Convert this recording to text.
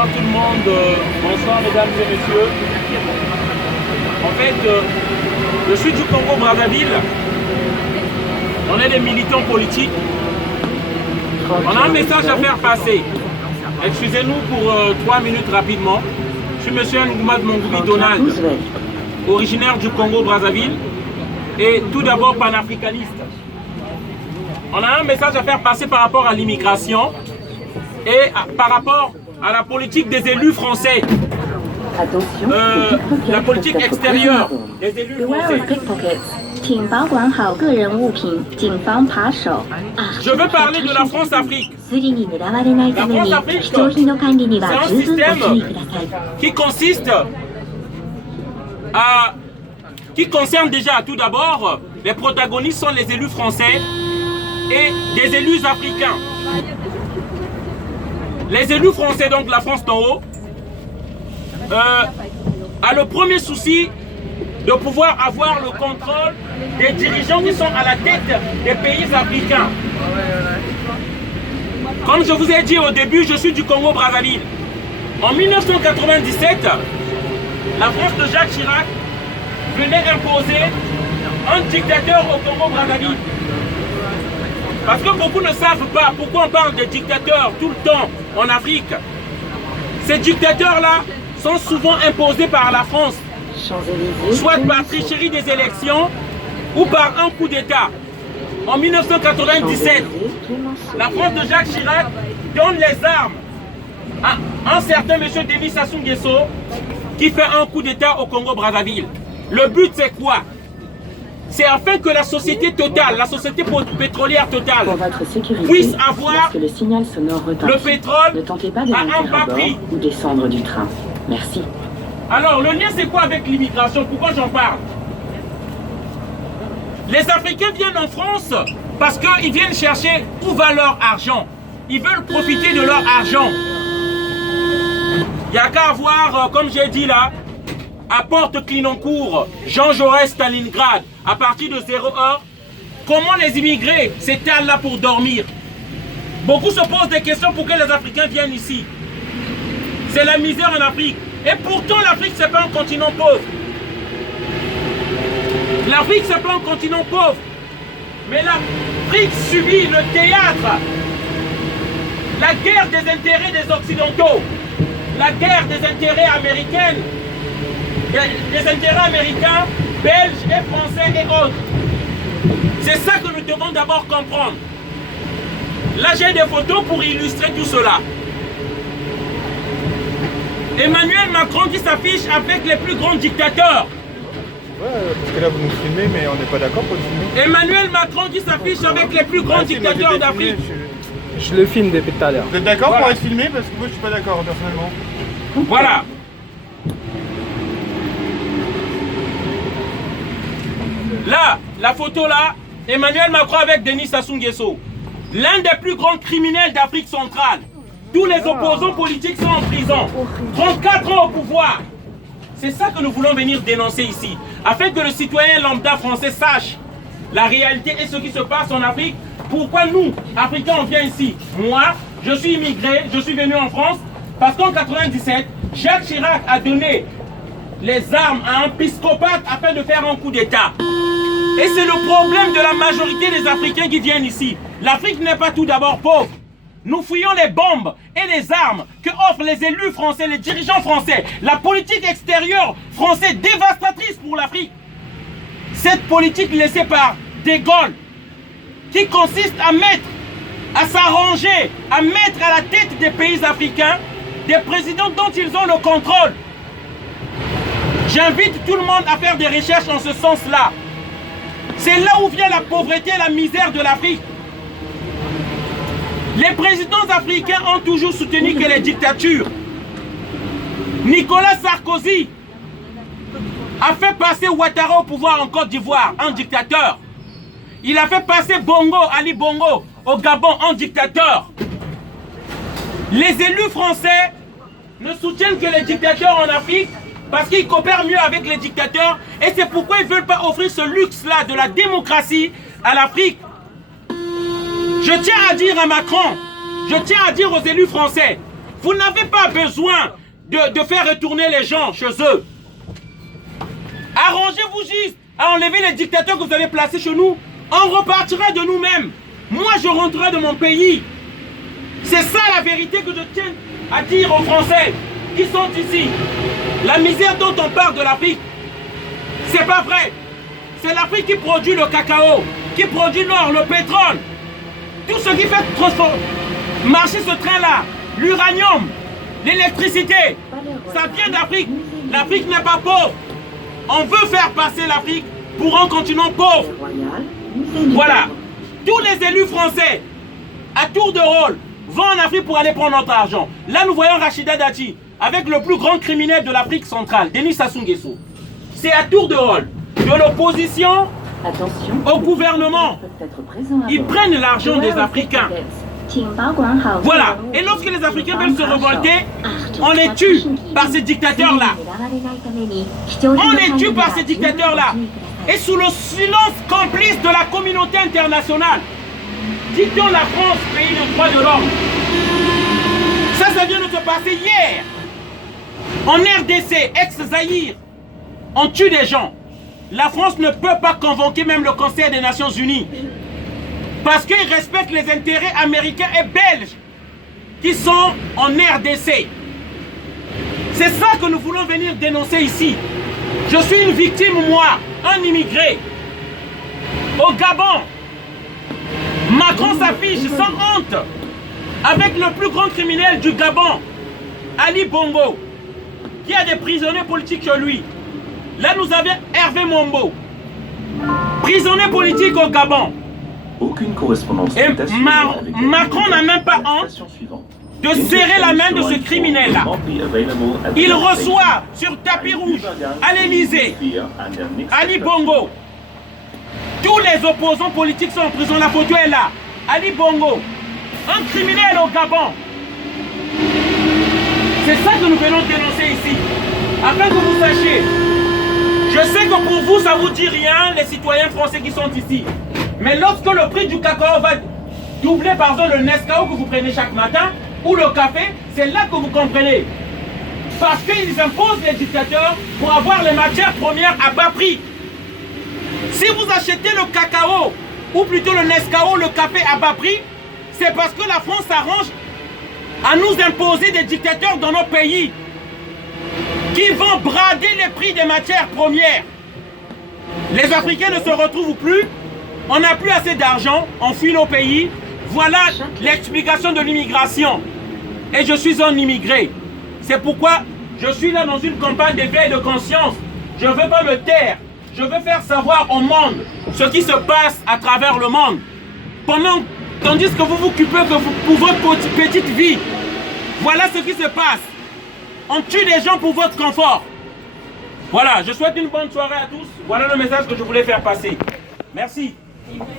bonsoir tout le monde, bonsoir mesdames et messieurs. En fait, je suis du Congo-Brazzaville. On est des militants politiques. On a un message à faire passer. Excusez-nous pour 3 minutes rapidement. Je suis monsieur Ngoumad Mongoubi Donald, originaire du Congo-Brazzaville et tout d'abord panafricaniste. On a un message à faire passer par rapport à l'immigration et par rapport à la politique des élus français. La politique extérieure des élus français. Je veux parler de la France-Afrique. La France-Afrique, c'est un système qui concerne déjà tout d'abord, les protagonistes sont les élus français et des élus africains. Les élus français, donc la France d'en haut, a le premier souci de pouvoir avoir le contrôle des dirigeants qui sont à la tête des pays africains. Comme je vous ai dit au début, je suis du Congo-Brazzaville. En 1997, la France de Jacques Chirac venait imposer un dictateur au Congo-Brazzaville. Parce que beaucoup ne savent pas pourquoi on parle de dictateurs tout le temps en Afrique. Ces dictateurs-là sont souvent imposés par la France, soit par tricherie des élections ou par un coup d'État. En 1997, la France de Jacques Chirac donne les armes à un certain monsieur Denis Sassou Nguesso qui fait un coup d'État au Congo-Brazzaville. Le but c'est quoi? C'est afin que la société totale, la société pétrolière totale, puisse avoir le pétrole à un bas prix. Ou descendre du train. Merci. Alors, le lien, c'est quoi avec l'immigration? Pourquoi j'en parle? Les Africains viennent en France parce qu'ils viennent chercher où va leur argent. Ils veulent profiter de leur argent. Il n'y a qu'à avoir, comme j'ai dit là, à Porte-Clignancourt, Jean Jaurès, Stalingrad, à partir de 0 heure, comment les immigrés s'étalent là pour dormir? Beaucoup se posent des questions pourquoi les Africains viennent ici. C'est la misère en Afrique. Et pourtant, l'Afrique, c'est pas un continent pauvre. L'Afrique, c'est pas un continent pauvre. Mais l'Afrique subit le théâtre. La guerre des intérêts des Occidentaux. La guerre des intérêts américains. Des intérêts américains, belges et français et autres. C'est ça que nous devons d'abord comprendre. Là, j'ai des photos pour illustrer tout cela. Emmanuel Macron qui s'affiche avec les plus grands dictateurs. Ouais, parce que là vous nous filmez, mais on n'est pas d'accord pour le filmer. Emmanuel Macron qui s'affiche avec les plus grands dictateurs d'Afrique. Je le filme depuis tout à l'heure. Vous êtes d'accord pour être filmé? Parce que moi je suis pas d'accord personnellement. Voilà. Là, la photo là, Emmanuel Macron avec Denis Sassou Nguesso. L'un des plus grands criminels d'Afrique centrale. Tous les opposants politiques sont en prison. 34 ans au pouvoir. C'est ça que nous voulons venir dénoncer ici. Afin que le citoyen lambda français sache la réalité et ce qui se passe en Afrique. Pourquoi nous, Africains, on vient ici? Moi, je suis immigré, je suis venu en France parce qu'en 97, Jacques Chirac a donné les armes à un psychopathe afin de faire un coup d'État. Et c'est le problème de la majorité des Africains qui viennent ici. L'Afrique n'est pas tout d'abord pauvre. Nous fouillons les bombes et les armes que offrent les élus français, les dirigeants français. La politique extérieure française dévastatrice pour l'Afrique. Cette politique laissée par De Gaulle, qui consiste à s'arranger, à mettre à la tête des pays africains des présidents dont ils ont le contrôle. J'invite tout le monde à faire des recherches en ce sens-là. C'est là où vient la pauvreté et la misère de l'Afrique. Les présidents africains ont toujours soutenu que les dictatures. Nicolas Sarkozy a fait passer Ouattara au pouvoir en Côte d'Ivoire, un dictateur. Il a fait passer Bongo, Ali Bongo, au Gabon, un dictateur. Les élus français ne soutiennent que les dictateurs en Afrique parce qu'ils coopèrent mieux avec les dictateurs et c'est pourquoi ils ne veulent pas offrir ce luxe-là de la démocratie à l'Afrique. Je tiens à dire à Macron, je tiens à dire aux élus français, Vous n'avez pas besoin de faire retourner les gens chez eux. Arrangez-vous juste à enlever les dictateurs que vous avez placés chez nous. On repartira de nous-mêmes. Moi, je rentrerai de mon pays. C'est ça la vérité que je tiens à dire aux Français qui sont ici. La misère dont on parle de l'Afrique, c'est pas vrai. C'est l'Afrique qui produit le cacao, qui produit l'or, le pétrole. Tout ce qui fait marcher ce train-là, l'uranium, l'électricité, ça vient d'Afrique. L'Afrique n'est pas pauvre. On veut faire passer l'Afrique pour un continent pauvre. Voilà. Tous les élus français, à tour de rôle, vont en Afrique pour aller prendre notre argent. Là, nous voyons Rachida Dati avec le plus grand criminel de l'Afrique centrale, Denis Sassou Nguesso. C'est à tour de rôle. De l'opposition au gouvernement. Ils prennent l'argent des Africains. Voilà. Et lorsque les Africains veulent se révolter, on les tue par ces dictateurs-là. On les tue par ces dictateurs-là. Et sous le silence complice de la communauté internationale, dit-on la France, pays de droit de l'homme. Ça vient de se passer hier. En RDC, ex-Zaïre, on tue des gens. La France ne peut pas convoquer même le Conseil des Nations Unies. Parce qu'ils respectent les intérêts américains et belges qui sont en RDC. C'est ça que nous voulons venir dénoncer ici. Je suis une victime, moi, un immigré. Au Gabon, Macron s'affiche sans honte avec le plus grand criminel du Gabon, Ali Bongo, qui a des prisonniers politiques chez lui. Là, nous avions Hervé Mombo, prisonnier politique au Gabon. Aucune correspondance. Et Macron n'a même pas honte de serrer la main de ce criminel-là. Il reçoit sur tapis rouge à l'Élysée Ali Bongo. Tous les opposants politiques sont en prison. La photo est là. Ali Bongo, un criminel au Gabon. C'est ça que nous venons dénoncer ici. Afin que vous sachiez. Je sais que pour vous, ça ne vous dit rien, les citoyens français qui sont ici. Mais lorsque le prix du cacao va doubler, par exemple, le Nescao que vous prenez chaque matin, ou le café, c'est là que vous comprenez. Parce qu'ils imposent les dictateurs pour avoir les matières premières à bas prix. Si vous achetez le cacao, ou plutôt le Nescao, le café à bas prix, c'est parce que la France s'arrange à nous imposer des dictateurs dans nos pays qui vont brader les prix des matières premières. Les Africains ne se retrouvent plus, on n'a plus assez d'argent, on fuit nos pays. Voilà l'explication de l'immigration. Et je suis un immigré. C'est pourquoi je suis là dans une campagne d'éveil de conscience. Je ne veux pas me taire. Je veux faire savoir au monde ce qui se passe à travers le monde. Tandis que vous vous occupez pour votre petite vie. Voilà ce qui se passe. On tue des gens pour votre confort. Voilà, je souhaite une bonne soirée à tous. Voilà le message que je voulais faire passer. Merci.